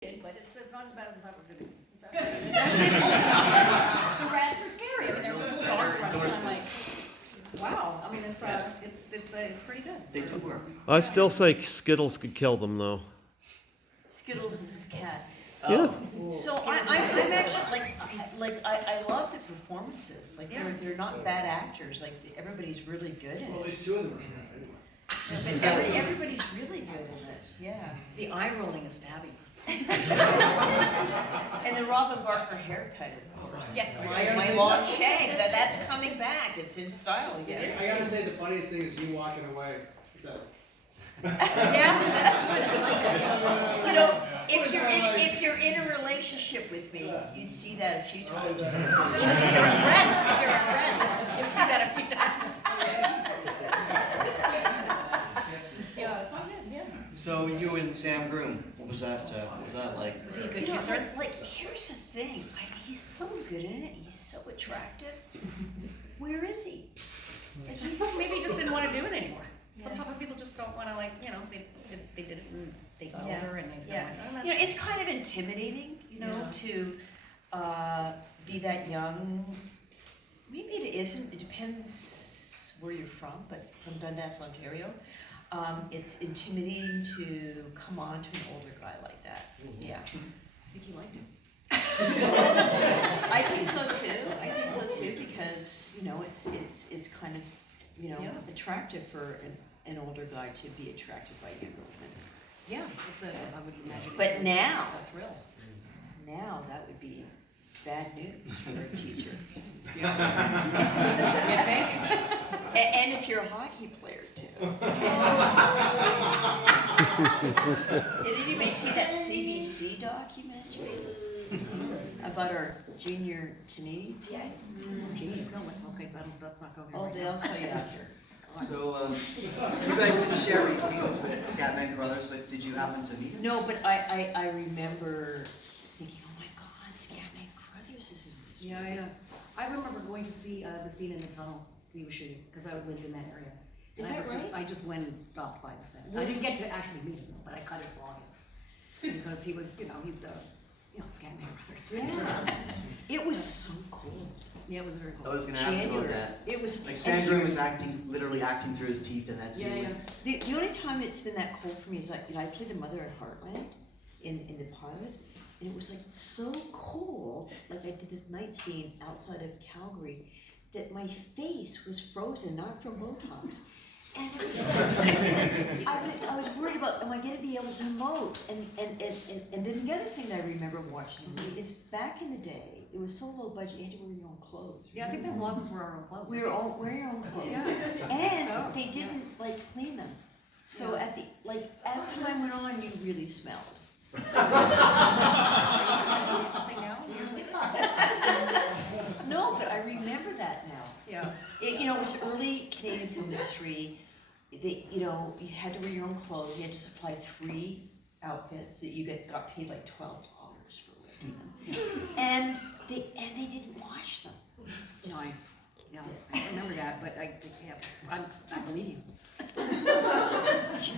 but it's not as bad as I thought it was gonna be. It's actually, the rats are scary. I mean, there's little dogs running, and I'm like, wow. I mean, it's pretty good. They do work. I still say Skittles could kill them, though. Skittles is his cat. Yes. So I'm actually I love the performances. Like they're not bad actors. Like everybody's really good in Well, it. there's two of them right now, anyway. But everybody's really good in it. Yeah. The eye rolling is fabulous. And the Robin Barker haircut, of course. Yes. My long shag. That's coming back. It's in style again. I gotta say, the funniest thing is you walking away. Yeah, that's good. I like that. You know, if you're in a relationship with me, you'd see that a few times. If you're a friend, you'll see that a few times. Yeah, it's all good. Yeah. So you and Sam Groom, what was that like? Was he a good You know, kisser? like here's the thing. He's so good in it. He's so attractive. Where is he? Like he's Maybe he just didn't want to do it anymore. Yeah. Sometimes people just don't want to, like, you know, they did it and they got Yeah. older and they Yeah. like, oh, that's You know, it's kind of intimidating, you know, to be that young. Maybe it isn't. It depends where you're from, but from Dundas, Ontario, it's intimidating to come on to an older guy like that. Yeah, I think you liked him. I think so too, because you know it's kind of Yeah. attractive for an older guy to be attracted by younger women. Yeah, I would imagine. But it's now, a thrill. now that would be bad news for a teacher. You think? And if you're a hockey player too. Did anybody see that CBC documentary about our junior Canadian team? Jeez, no, okay, let's not go there. Oh, right they'll now. tell you after. So you guys didn't share any scenes with Scatman Crothers, but did you happen to meet him? No, but I remember thinking, oh my God, Scatman Crothers is in this Yeah, movie. yeah. I remember going to see the scene in the tunnel we were shooting, because I lived in that area. Is And that I just went and stopped by the set. I didn't get to actually meet him, though, but I kind of saw him. Because he was, he's Scatman Crothers. Yeah, it was so cool. Yeah, it was very I cool. was gonna ask about that. It was Like and Sam you- Groom was literally acting through his teeth in that Yeah, scene. yeah. The only time it's been that cold for me is like, I played the mother at Heartland in the pilot, and it was like so cold, like I did this night scene outside of Calgary, that my face was frozen, not from Botox. And it was like, I was worried about, am I gonna be able to emote? And then the other thing that I remember watching the movie is back in the day, it was so low budget, you had to wear your own clothes. Yeah, I think that a lot of us wear our own clothes. We were all wearing your own clothes. Yeah. And So, they yeah. didn't like clean them. So Yeah. at the, like, as time went on, you really smelled. Say something now? No, but I remember that now. Yeah. It was early Canadian film industry. You had to wear your own clothes. You had to supply 3 outfits that you got paid like $12 for wearing them. And they didn't wash them. Nice. Yeah, I remember that, but I believe you.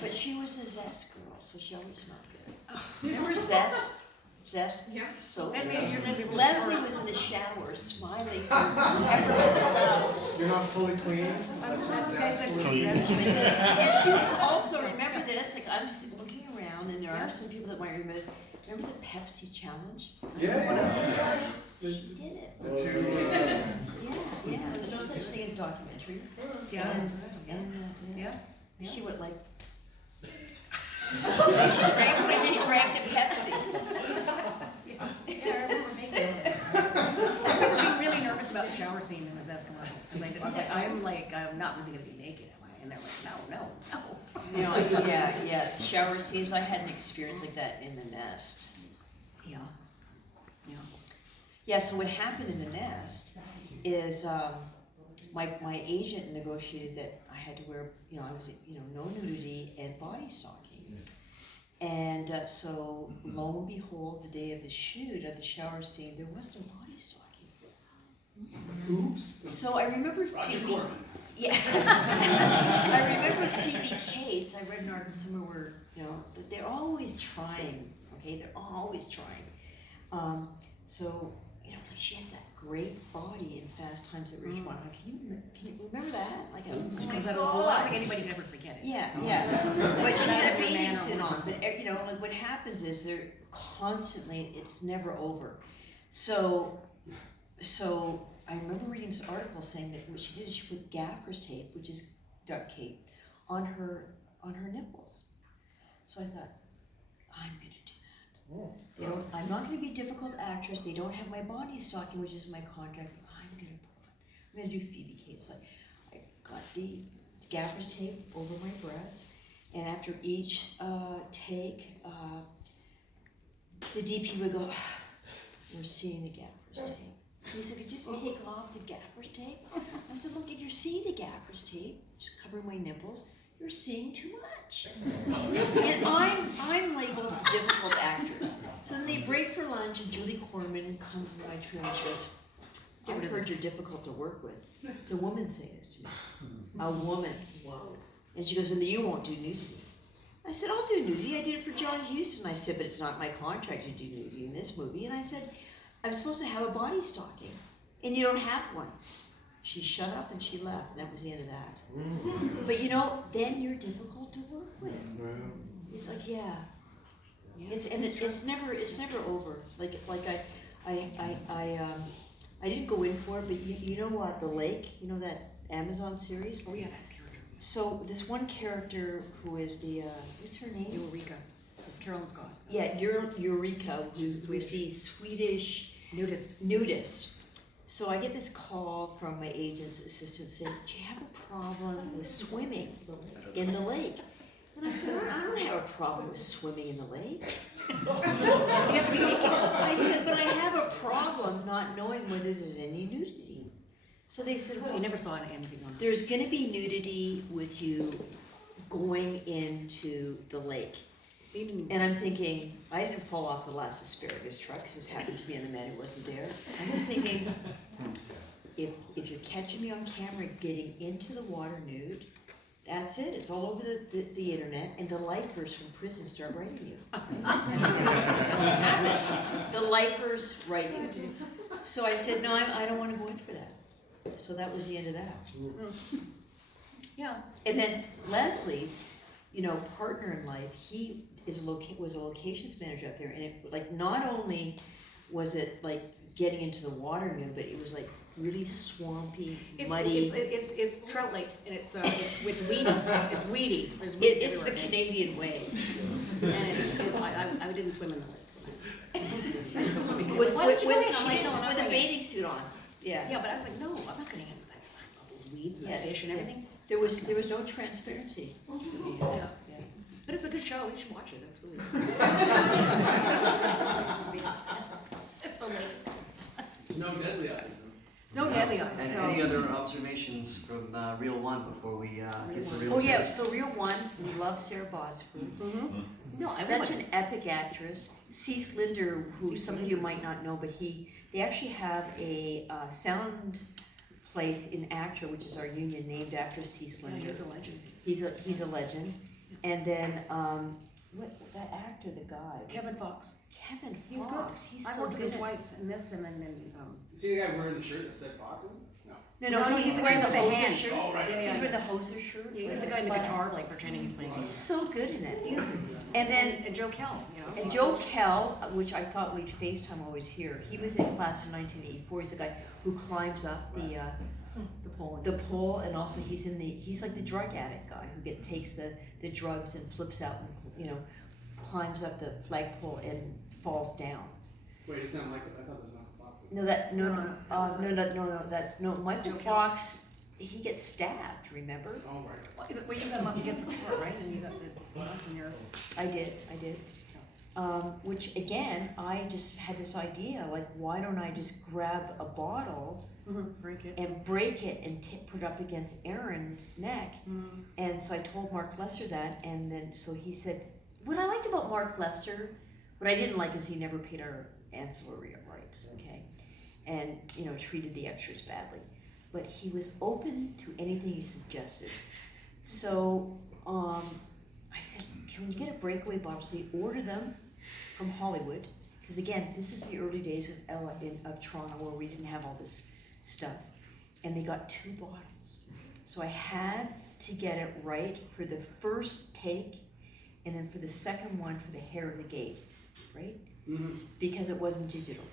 But she was a Zest girl, so she always smelled good. Remember Zest? Zest? Yeah. Soap? You're maybe Leslie was in the shower smiling for whoever was as well. You're not fully clean? That's just And she was also, remember this, like I'm looking around and there are some people that might remember the Pepsi challenge? Yeah. She did it. The two, Yeah, there's no such thing as documentary. Yeah. And Yeah. she went like, when she drank the Pepsi. Yeah, I remember making that. I was really nervous about the shower scene in the Zest commercial, because I was like, I'm not really gonna be naked, am I? And they're like, no. Yeah, shower scenes, I had an experience like that in The Nest. Yeah. Yeah. Yeah, so what happened in The Nest is, my agent negotiated that I had to wear, I was, no nudity and body stocking. And so lo and behold, the day of the shoot of the shower scene, there was no body stocking. oops. So I remember Roger Phoebe. Corman. Yeah. I remember Phoebe Cates. I read an article somewhere where, they're always trying, okay? They're always trying. So, you know, like she had that great body in Fast Times at Ridgemont. Can you remember that? Like, oh She my comes out of the hole. I don't think God. anybody can ever forget it. Yeah, so. yeah. But she had a Man bathing or suit woman. on. But you know, like what happens is they're constantly. It's never over. So I remember reading this article saying that what she did is she put gaffer's tape, which is duct tape, on her nipples. So I thought, I'm gonna do that. They don't. I'm not gonna be a difficult actress. They don't have my body stocking, which is my contract. I'm gonna put on. I'm gonna do Phoebe Cates. So I got the gaffer's tape over my breasts, and after each take, the DP would go, "We're seeing the gaffer's tape." So he said, "Could you just take off the gaffer's tape?" I said, "Look, if you're seeing the gaffer's tape, just covering my nipples, you're seeing too much." And I'm labeled the difficult actress. So then they break for lunch, and Julie Corman comes into my trim and she goes, "I heard you're difficult to work with." It's a woman saying this to me. A woman. Whoa. And she goes, "And you won't do nudity." I said, "I'll do nudity. I did it for John Huston." I said, "But it's not my contract to do nudity in this movie." And I said, "I'm supposed to have a body stocking, and you don't have one." She shut up and she left, and that was the end of that. But you know, then you're difficult to work with. It's like, yeah. It's never over. Like I didn't go in for it, but you know what? The Lake, you know that Amazon series? Oh yeah, that character. So this one character who is the what's her name? Eureka. It's Carolyn Scott. Yeah, Eureka, who's the Swedish nudist. So I get this call from my agent's assistant saying, "Do you have a problem with swimming in the lake?" And I said, "I don't have a problem with swimming in the lake." I said, "But I have a problem not knowing whether there's any nudity." So they said, You "Well, never saw anything on there's gonna be nudity with you going into the lake." And I'm thinking, I didn't fall off the last asparagus truck, because this happened to me and the man who wasn't there. I'm thinking, if you're catching me on camera getting into the water nude, that's it. It's all over the internet, and the lifers from prison start writing you. The lifers write you. So I said, "No, I don't want to go in for that." So that was the end of that. Yeah. And then Leslie's, partner in life, he was a locations manager up there, and it, like, not only was it like getting into the water nude, but it was like really swampy, muddy. It's Trout Lake, and it's weedy. It's weedy. There's weeds It's the everywhere. Canadian way. And I didn't swim in the lake. With Why did you go in? I'm she like, did, no, I'm not with a gonna- bathing suit on. Yeah. Yeah, but I was like, no, I'm not gonna get all those weeds and the Yeah. fish and everything. There was no transparency. Yeah. But it's a good show. You should watch it. It's really good. It's no deadly eyes. It's no deadly eyes. And So. any other observations from Reel 1 before we get to Reel 2? Oh yeah, so Reel 1, we love Sarah Botsford. Mm-hmm. No, Such an epic actress. Cease Linder, who Cease some of you might not know, but they actually have a sound place in Actra, which is our union, named after Cease Yeah, Linder. he's a legend. He's a legend. And then that actor, the guy, Kevin Fox. Kevin Fox. He's good. He's I so worked with good. him twice in this and then See the guy wearing the shirt that said Fox? No. No, he's wearing the with the Hoser hand. shirt. Oh, right. Yeah, He's yeah. wearing the Hoser shirt. Yeah, he was the guy in the guitar, like pretending he's playing. He's so good in it. He was good. And then And Joe Kell, you know. And Joe Kell, which I thought we'd FaceTime while I was here, he was in class in 1984. He's the guy who climbs up the pole, and also he's like the drug addict guy who takes the drugs and flips out and climbs up the flagpole and falls down. Wait, it's not Michael. I thought it was Michael Fox. No, that's Michael Joe Kell. Fox. He gets stabbed. Remember? Oh, right. Well, you got him up against the car, right? And you got the nuts in your. I did. Which again, I just had this idea, like, why don't I just grab a bottle Break it. and break it and put it up against Aaron's neck? And so I told Mark Lester that, and then so he said, what I liked about Mark Lester, what I didn't like is he never paid our ancillary rights, okay? And, treated the extras badly. But he was open to anything you suggested. So I said, can we get a breakaway bottle? So he ordered them, from Hollywood, because again, this is the early days of of Toronto where we didn't have all this stuff, and they got 2 bottles. So I had to get it right for the first take, and then for the second one for the Hair of the Gate, right? Mhm. Because it wasn't digital.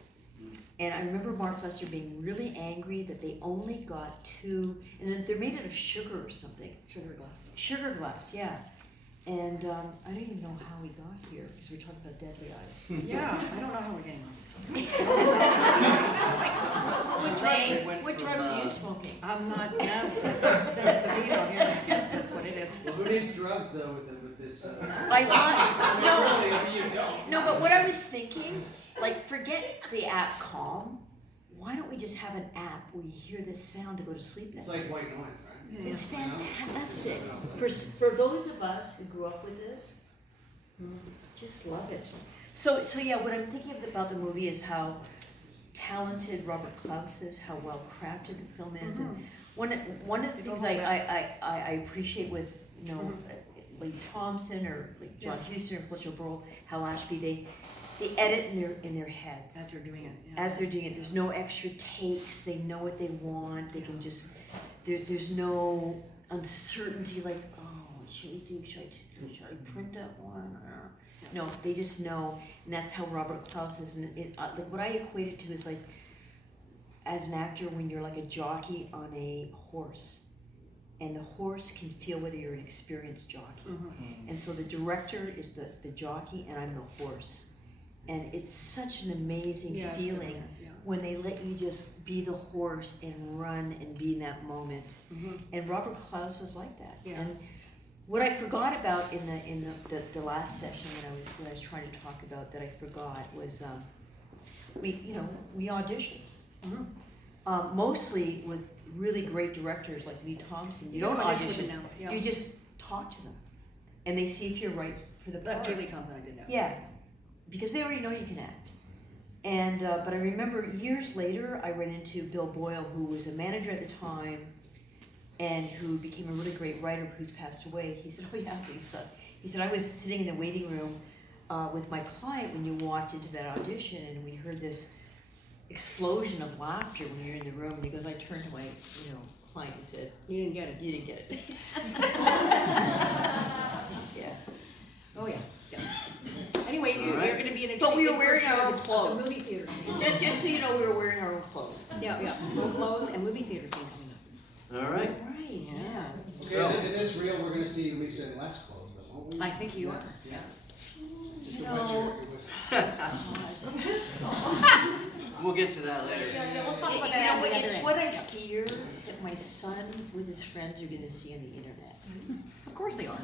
And I remember Mark Lester being really angry that they only got 2, and then they're made out of sugar or something. Sugar glass. Sugar glass, yeah. And I don't even know how we got here, because we're talking about Deadly Eyes. Yeah, I don't know how we're getting on this. What drugs are you smoking? I'm not, no, that's the veto here, I guess that's what it is. Well, who needs drugs though with this? I Really, I mean, you don't. No, but what I was thinking, like, forget the app Calm. Why don't we just have an app where you hear this sound to go to sleep at It's night? like white noise, right? It's fantastic. It's For those of us who grew up with this, just love it. So yeah, what I'm thinking about the movie is how talented Robert Klaus is, how well crafted the film is, and one of the things I appreciate with like Thompson or like John Huston or Fletcher Burrell, Hal Ashby, they edit in their heads. As you're doing it, yeah. As they're doing it, there's no extra takes. They know what they want. They can just there's no uncertainty like, oh, should I print that one? No, they just know, and that's how Robert Klaus is. And like what I equate it to is like, as an actor, when you're like a jockey on a horse, and the horse can feel whether you're an experienced jockey. And so the director is the jockey, and I'm the horse. And it's such an amazing Yeah, it's feeling good, yeah. when they let you just be the horse and run and be in that moment. And Robert Klaus was like that. Yeah. And what I forgot about in the last session when I was trying to talk about that I forgot was we auditioned. Mostly with really great directors like Lee Thompson. You don't audition with audition, them now, yeah. you just talk to them. And they see if you're right for the part. Julie Thompson, I did that. Yeah, because they already know you can act. And but I remember years later, I ran into Bill Boyle, who was a manager at the time, and who became a really great writer, who's passed away. He said, "Oh yeah, Lisa." He said, "I was sitting in the waiting room with my client when you walked into that audition, and we heard this explosion of laughter when you're in the room." And he goes, "I turned to my client and said, You didn't get it. you didn't get it." Yeah. Oh, yeah, yeah. Anyway, All you're right. gonna be in a. But we were in wearing our own of the clothes. movie theater scene. Just so you know, we were wearing our own clothes. Yeah, yeah, no clothes and movie theater scene coming up. All right. Right, yeah. So- Okay, in this reel, we're gonna see Lisa in less clothes though, won't we? I think you are, yeah. Just to No. put your, it was, We'll get to that later. Yeah, we'll talk You about know that at what, the it's other what end. I fear that my son with his friends are gonna see on the internet. Of course they are.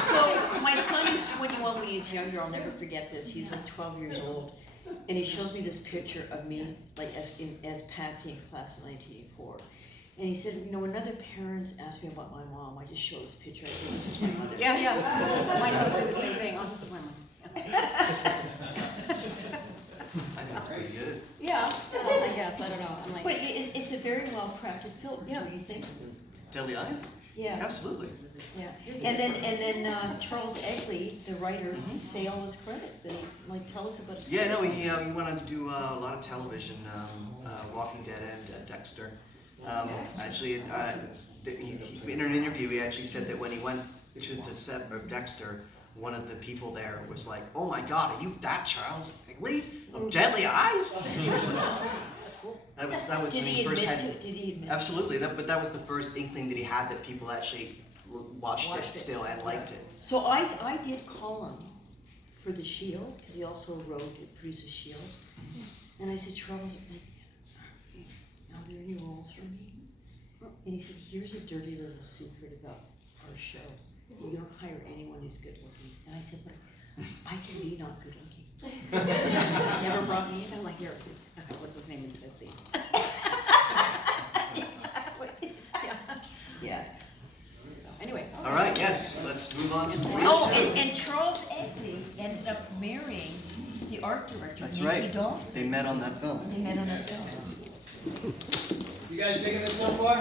So, my son is 21 when he's younger, I'll never forget this, he was like 12 years old, and he shows me this picture of me, like as Patsy in class in 1984. And he said, when other parents ask me about my mom, I just show this picture, I say, this is my mother. Yeah, yeah. My sons do the same thing. Oh, this is my mom. I think that's pretty good. Yeah, I guess, I don't know. I'm But like, it's a very well crafted film, Yeah. don't you think? Deadly Eyes? Yeah. Absolutely. Yeah, and then Charles Egley, the writer, say all his credits. That he tell us about his. Yeah, no, credits. he went on to do a lot of television, Walking Dead and Dexter. Actually, in an interview, he actually said that when he went to the set of Dexter, one of the people there was like, "Oh my God, are you that Charles Egley of Deadly Eyes?" He was like, that's cool. that was Did when he he first admit had. to it? Did he admit? Absolutely, but that was the first inkling that he had that people actually watched Watched it it. still and liked it. So I did call him for The Shield, because he also wrote and produced The Shield. And I said, Charles, are there any roles for me? And he said, here's a dirty little secret about our show. You don't hire anyone who's good looking. And I said, but I can be not good looking. Never brought me, you sound like you're, what's his name in Tootsie? Yeah. Anyway. All right, yes, let's move on to the Oh, next and Charles Egley ended up marrying the art director, That's Nikki right. Dalton. They met on that film. They met on that film. you guys digging this so far?